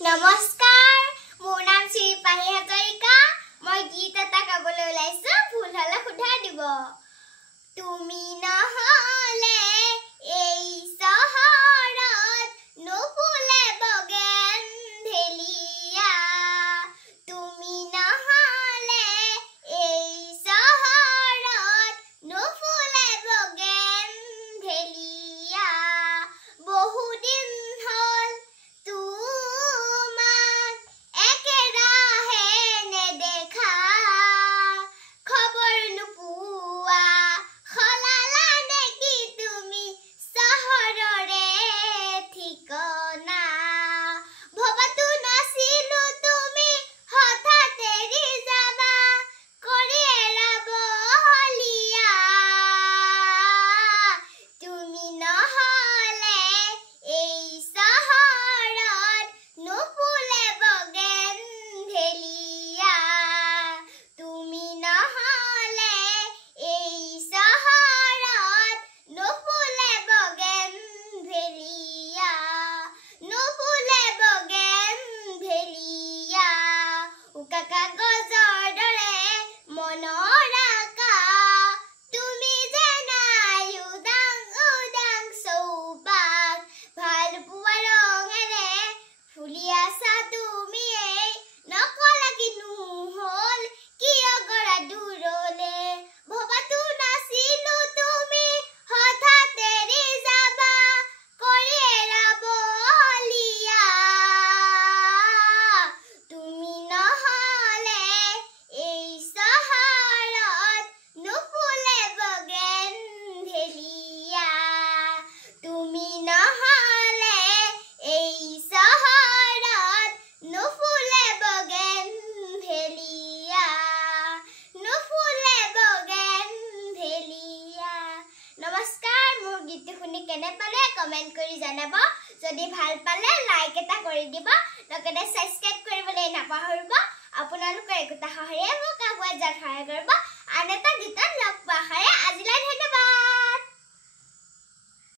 নমস্কাৰ মোৰ নাম শ্ৰীপাহি হাজৰিকা মই গীত এটা গাবলৈ ওলাইছো ভুল হলে শুধৰাই দিব তুমি নহলে এই চহৰত নুফুলে বগেনভেলিয়া তুমি নহলে এই চহৰত নুফুলে বগেনভেলিয়া বহুদিন হল কেনে পালে কমেন্ট কৰি জানাব যদি ভাল পালে লাইক এটা কৰি দিব লগতে সাবস্ক্ৰাইব কৰিবলৈ নাপাহৰিব আপোনালোকৰ একোটা সহায়ে মোক আগুৱাই যোৱাত সহায় কৰিব আন এটা গীতত লগ পোৱাৰ আজিলৈ ধন্যবাদ।